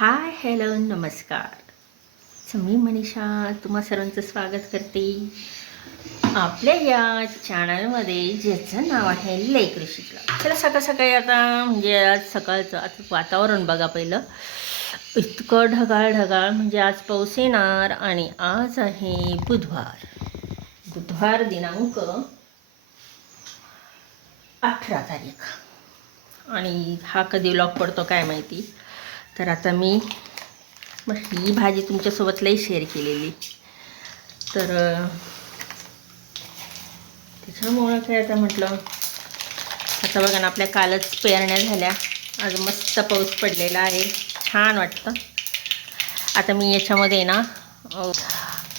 Hi hello नमस्कार. मी मनीषा तुम्हा सर्वांचं स्वागत करते. आपल्या या चॅनलमध्ये ज्याचं नाव आहे लेक ऋषिकला चला सकाळ सकाळी आता म्हणजे आज सकाळचं आता वातावरण बघा पहिलं. इतकं ढगाळ ढगाळ म्हणजे आज पाऊस येणार आणि आज आहे बुधवार. बुधवार दिनांक अठरा तारीख. आणि हा कधी लॉक पडतो काय माहिती? तर आता मी मग ही भाजी तुमच्यासोबत लई शेअर केलेली. तर त्याच्यामुळं काय आता म्हटलं आता बघा ना आपल्या कालच पेरण्या झाल्या. आज मस्त पाऊस पडलेला आहे. छान वाटतं. आता मी याच्यामध्ये ना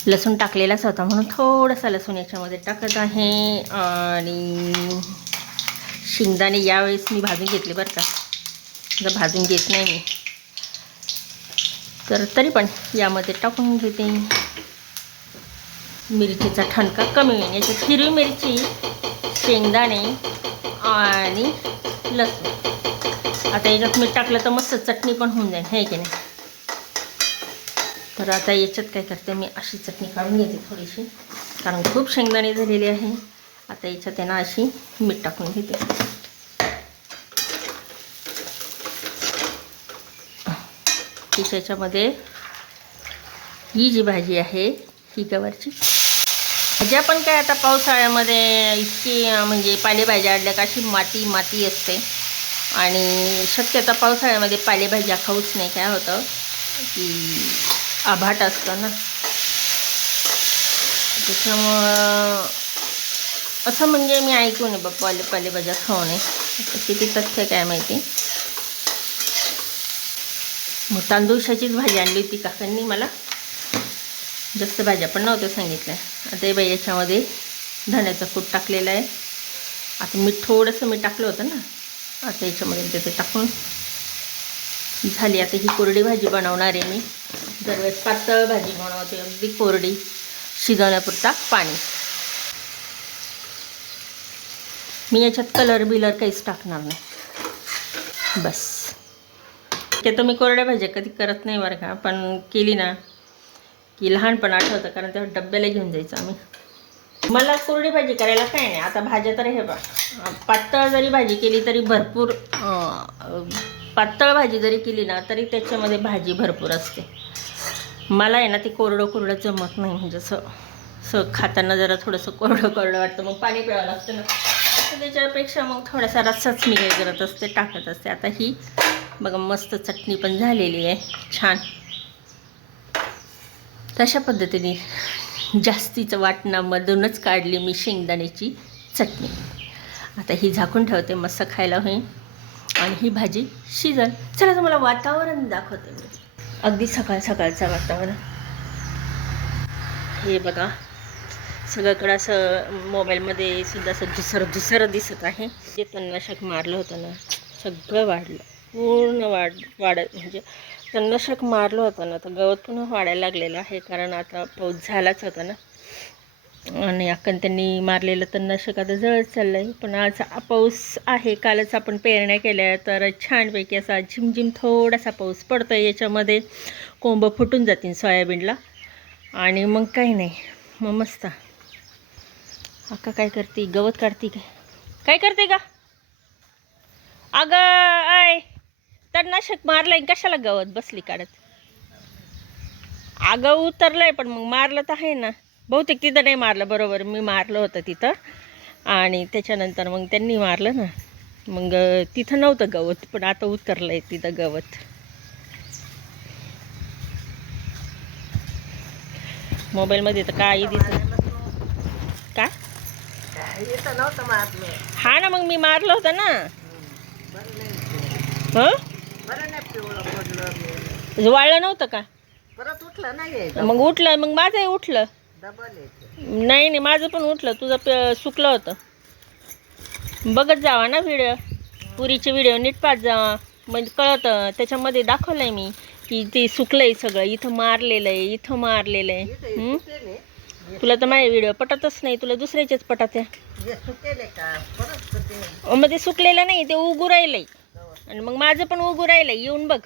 लसूण टाकलेलाच होता म्हणून थोडासा लसूण याच्यामध्ये टाकत आहे. आणि शेंगदाणे यावेळेस मी भाजून घेतले बरं का. आता भाजून घेत नाही मी. तर तरी पण यामध्ये टाकून घेते. मिरचीचा ठणका कमी होईल. याच्यात हिरवी मिरची शेंगदाणे आणि लसूण. आता याच्यात मीठ टाकलं तर मस्त चटणी पण होऊन जाईल हे की नाही? तर आता याच्यात काय करते मी अशी चटणी काढून घेते थोडीशी. कारण खूप शेंगदाणे झालेली आहे. आता याच्यात आहे ना अशी मीठ टाकून घेते. की त्याच्यामध्ये ही जी भाजी आहे ही गवारची. भाज्या पण काय आता पावसाळ्यामध्ये इतकी म्हणजे पालेभाज्या आणल्या का अशी माती माती असते. आणि शक्यता पावसाळ्यामध्ये पालेभाज्या खाऊच नाही काय होतं की आभाट असतं ना. त्याच्यामुळं असं म्हणजे मी ऐकून आहे बा पाले पालेभाज्या खाऊ नये. किती तथ्य काय माहिती? मग तांदूळशाचीच भाजी आणली होती काकांनी मला. जास्त भाज्या पण नव्हत्या सांगितल्या. आता हे बाई याच्यामध्ये धण्याचा कूट टाकलेला आहे. आता मीठ थोडंसं मी टाकलं होतं ना. आता याच्यामध्ये ते ते टाकून झाली. आता ही कोरडी भाजी बनवणार आहे मी. दरवेळेस पातळ भाजी बनवते. अगदी कोरडी. शिजवण्यापुरता पाणी. मी याच्यात कलर बिलर काहीच टाकणार नाही. बस. ते तर मी कोरड्या भाज्या कधी करत नाही बरं का पण केली ना की लहानपण आठवतं कारण तेव्हा डब्याला घेऊन जायचं आम्ही. मला कोरडी भाजी करायला काय नाही आता भाज्या तर हे बा पातळ जरी भाजी केली तरी भरपूर पातळ भाजी जरी केली ना तरी त्याच्यामध्ये भाजी भरपूर असते. मला आहे ना ते कोरडं कोरडं जमत नाही म्हणजे असं असं खाताना जरा थोडंसं कोरडं कोरडं वाटतं मग पाणी प्यावं लागतं ना. तर त्याच्यापेक्षा मग थोडासा रस्साच मी काय करत असते टाकत असते. आता ही बघा मस्त चटणी पण झालेली आहे. छान. तशा पद्धतीने जास्तीचं वाटणामधूनच काढली मी शेंगदाण्याची चटणी. आता ही झाकून ठेवते मस्त खायला होईल. आणि ही भाजी शिजल. चला तुम्हाला वातावरण दाखवते मी. अगदी सकाळ सकाळचं वातावरण. हे बघा. सगळीकडं असं मोबाईलमध्ये सुद्धा असं धुसर धुसर दिसत आहे. जे तणनाशक मारलं होतं ना सगळं वाढलं. पूर्ण वाढ वाढत म्हणजे तणनाशक मारलं होतं ना तर गवत पुन्हा वाढायला लागलेलं आहे कारण आता पाऊस झालाच होता ना. आणि अक्कन त्यांनी मारलेलं तणनाशक आता जळत चाललं आहे पण आज पाऊस आहे कालच आपण पेरण्या केल्या तर छानपैकी असा झिमझिम थोडासा पाऊस पडतो आहे याच्यामध्ये. कोंब फुटून जातील सोयाबीनला. आणि मग काही नाही मग मस्त. अक्का काय करते? गवत काढते काय? काय करते का अगं आय तणनाशक मारलंय आणि कशाला गवत बसली काढत? अगं उतरलंय पण मग मारलं तर आहे ना. बहुतेक तिथं नाही मारलं बरोबर. मी मारलं होतं तिथं. आणि त्याच्यानंतर मग त्यांनी मारलं ना. मग तिथं नव्हतं गवत पण आता उतरलंय तिथं गवत. मोबाईलमध्ये तर काही दिसत नव्हतं मारलं. हा ना मग मी मारलं होतं ना. हं? बरं नाही पिवळं पडलं वाळलं नव्हतं का? परत उठलं नाही मग उठलं मग माझंही उठलं. डबल येते नाही नाही माझं पण उठलं. तुझं प सुकलं होतं. बघत जावा ना व्हिडिओ पुरीचे व्हिडिओ नीट पाहत जावा. म्हणजे कळतं. त्याच्यामध्ये दाखवलं आहे मी की ते सुकलं आहे सगळं. इथं मारलेलं आहे इथं मारलेलं आहे. हं? सुकेले तुला तर माझे व्हिडिओ पटतच नाही. तुला दुसऱ्याचेच पटत. आहे हे सुकेले का? परत ते मग ते सुकलेलं नाही ते उगू राहिलंय. आणि मग माझं पण उगू राहिलं येऊन बघ.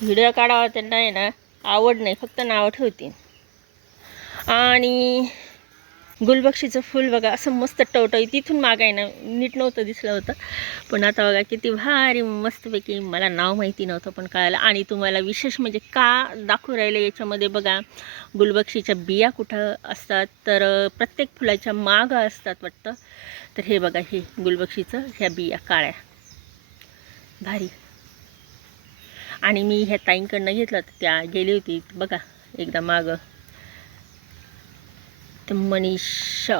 व्हिडिओ काढावा त्यांना आहे ना. आवड नाही. फक्त नावं ठेवते आणि गुलबक्षीचं फूल बघा असं मस्त टवटवी. तिथून मागायना ना नीट नव्हतं दिसलं होतं. पण आता बघा किती भारी मस्तपैकी. मला नाव माहिती नव्हतं पण कळायला आणि तुम्हाला विशेष म्हणजे का दाखवू राहिलं याच्यामध्ये बघा गुलबक्षीच्या बिया कुठं असतात? तर प्रत्येक फुलाच्या मागं असतात वाटतं. तर हे बघा हे गुलबक्षीचं ह्या बिया काळ्या. भारी. आणि मी ह्या ताईंकडनं घेतलं होतं त्या गेली होती. बघा एकदा मागं. तर मनीषा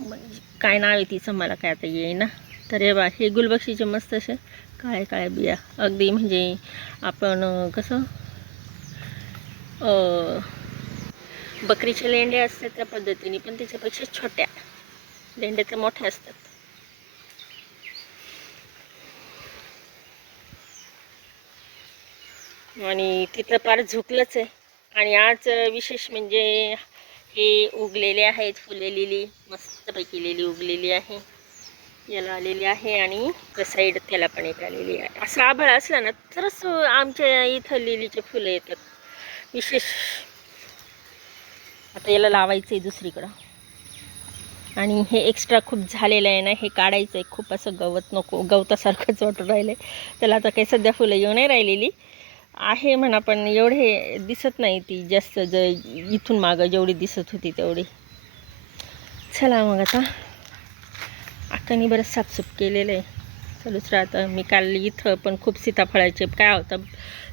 मनीष काय नाव आहे तिचं? मला काय आता येईना. तर हे बा हे गुलबक्षीचे मस्त असे काळे काळे बिया. अगदी म्हणजे आपण कसं? बकरीचे लेंडे असतात त्या पद्धतीने पण त्याच्यापेक्षा छोट्या. लेंड्या तर मोठ्या असतात. आणि तिथं फार झुकलंच आहे. आणि आज विशेष म्हणजे हे उगलेले आहेत फुले लिली मस्तपैकी लिली उगलेली आहे. याला आलेली आहे आणि साईड त्याला पण एक आलेली आहे. असं आभाळ असलं ना तरच आमच्या इथं लिलीचे फुलं येतात. विशेष. आता याला लावायचं आहे दुसरीकडं. आणि हे एक्स्ट्रा खूप झालेलं आहे ना हे काढायचं आहे खूप असं गवत नको गवतासारखंच वाटून राहिलं आहे त्याला आता काही सध्या फुलं येऊ नाही राहिलेली. आहे म्हणा पण एवढे दिसत नाही ती जास्त. ज इथून मागं जेवढी दिसत होती तेवढी. चला मग आता. अक्कानी बरंच साफसूफ केलेलं आहे. चालूच राहतं. मी काल इथं पण खूप सीताफळाचे काय होतं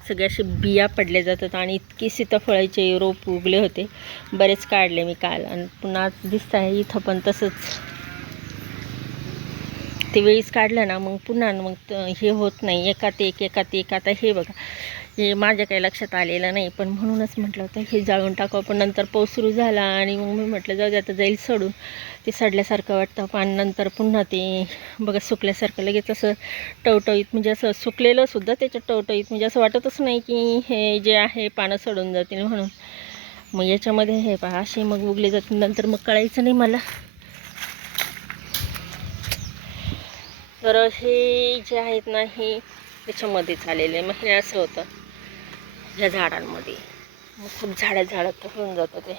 सगळ्याशी बिया पडले जातात आणि इतकी सीताफळाचे रोप उगले होते. बरेच काढले मी काल आणि पुन्हा दिसत आहे इथं पण तसंच. ते वेळीच काढलं ना मग पुन्हा मग हे होत नाही. एकात एक एकात एक. आता हे बघा. हे माझ्या काही लक्षात आलेलं नाही पण म्हणूनच म्हटलं होतं हे जाळून टाकावं पण नंतर पाऊस सुरू झाला आणि मग मी म्हटलं जाऊ दे आता जाईल सडून. ते सडल्यासारखं वाटतं पण नंतर पुन्हा ते बघा सुकल्यासारखं लगेच असं टवटवीत म्हणजे असं सुकलेलं सुद्धा त्याच्या टवटवीत म्हणजे असं वाटतच नाही की हे जे आहे पानं सडून जातील म्हणून. मग याच्यामध्ये हे पहा असे मग उगले जातील नंतर मग कळायचं नाही मला. तर हे जे आहेत ना हे त्याच्यामध्येच आलेले मग हे असं होतं. ह्या झाडांमध्ये. मग खूप झाडं झाडात होऊन जातं ते.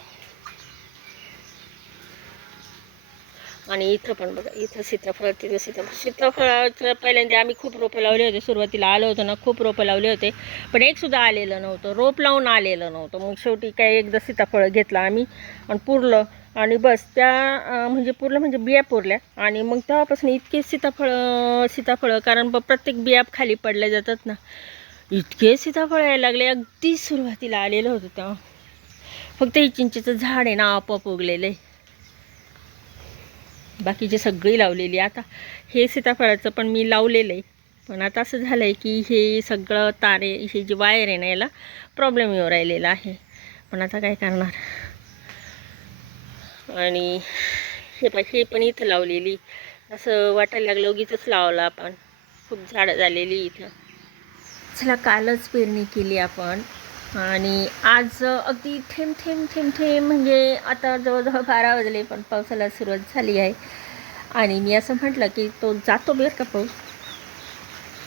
आणि इथं पण बघा इथं सीताफळ तिथं सीताफळ. सीताफळाचं पहिल्यांदा आम्ही खूप रोपं लावले होते. सुरुवातीला आलं होतं ना खूप रोपं लावले होते. पण एकसुद्धा आलेलं नव्हतं. रोप लावून आलेलं नव्हतं. मग शेवटी काय एकदा सीताफळ घेतलं आम्ही आणि पुरलं. आणि बस त्या म्हणजे पुरलं म्हणजे बिया पुरल्या. आणि मग तेव्हापासून इतके सीताफळ सीताफळं कारण ब- प्रत्येक बिया खाली पडल्या जातात ना. इतके सीताफळ यायला लागले अगदी सुरुवातीला आलेलं होतं तेव्हा. फक्त ही चिंचेचं झाड आहे ना आपोआप उगलेलं आहे. बाकीची सगळी लावलेली आता हे सीताफळाचं पण मी लावलेलं आहे. पण आता असं झालं आहे की हे सगळं तारे हे जे वायर आहे ना याला प्रॉब्लेम येऊ राहिलेला आहे. पण आता काय करणार? आणि हे पा हे पण इथं लावलेली. असं वाटायला लागलं उगीच लावलं आपण. खूप झाडं झालेली इथं. चला कालच पेरणी केली आपण. आणि आज अगदी थेंब थेंब थेंब थेंब म्हणजे आता जवळजवळ बारा वाजले पण पावसाला सुरुवात झाली आहे. आणि मी असं म्हटलं की तो जातो बेर का पाऊस.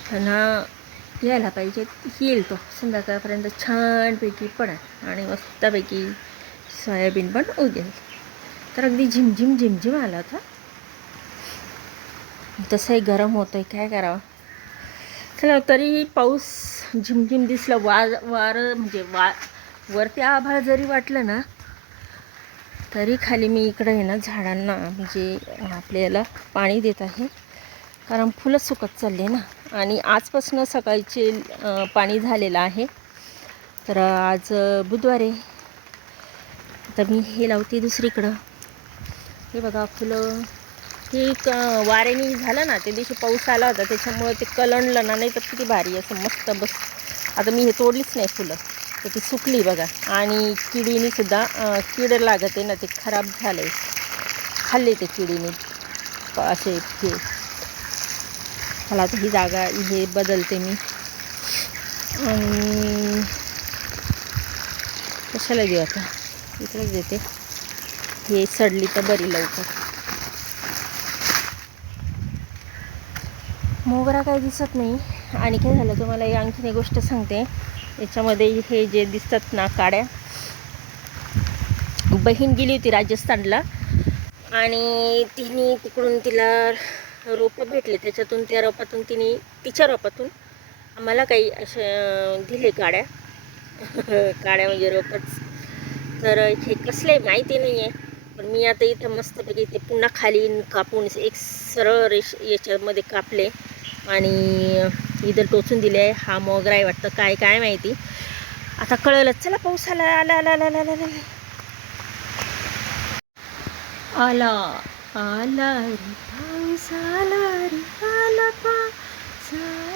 त्यांना यायला पाहिजे येईल तो. संध्याकाळपर्यंत छानपैकी पडा आणि मस्तपैकी सोयाबीन पण उगेल. तर अगदी झिमझिम झिमझिम आला होता. तसंही गरम होतं आहे काय करावं? चला तरी पाऊस झिमझिम दिसला. वार वारं म्हणजे वा वरती आभाळ जरी वाटलं ना तरी खाली मी इकडं आहे ना झाडांना म्हणजे आपल्याला पाणी देत आहे. कारण फुलं सुकत चालले ना. आणि आजपासून सकाळचे पाणी झालेलं आहे. तर आज बुधवार आहे. तर मी हे लावते दुसरीकडं. हे बघा फुलं. की क वाऱ्याने झालं ना त्या दिवशी पाऊस आला होता त्याच्यामुळे ते कलंडलं ना नाही तर किती भारी असं मस्त बस. आता मी हे तोडलीच नाही फुलं तर ती सुकली बघा. आणि किडीने सुद्धा कीड लागत आहे ना ते खराब झालं आहे खाल्ले ते किडीने. प- असे हे. मला आता ही जागा हे बदलते मी. आणि कशाला देऊ आता? इकडेच देते. हे सडली तर बरी लवकर. मोगरा काही दिसत नाही. आणि काय झालं तुम्हाला एक आणखीन एक गोष्ट सांगते. याच्यामध्ये हे जे दिसतात ना काड्या बहीण गेली होती राजस्थानला आणि तिने तिकडून तिला रोपं भेटले. त्याच्यातून त्या रोपातून तिने तिच्या रोपातून आम्हाला काही अशा दिले काड्या. काड्या म्हणजे रोपच. तर हे कसले माहिती नाही आहे पण मी आता इथं मस्तपैकी ते पुन्हा खाली कापून एक सरळ रेष याच्यामध्ये कापले. आणि इधर टोचून दिले आहे. हा मोगरा आहे वाटतं काय काय माहिती. आता कळलंच. चला पाऊस आला आला आला आला आला आला. आला. आला आला रे पाऊस आला रे आला आला.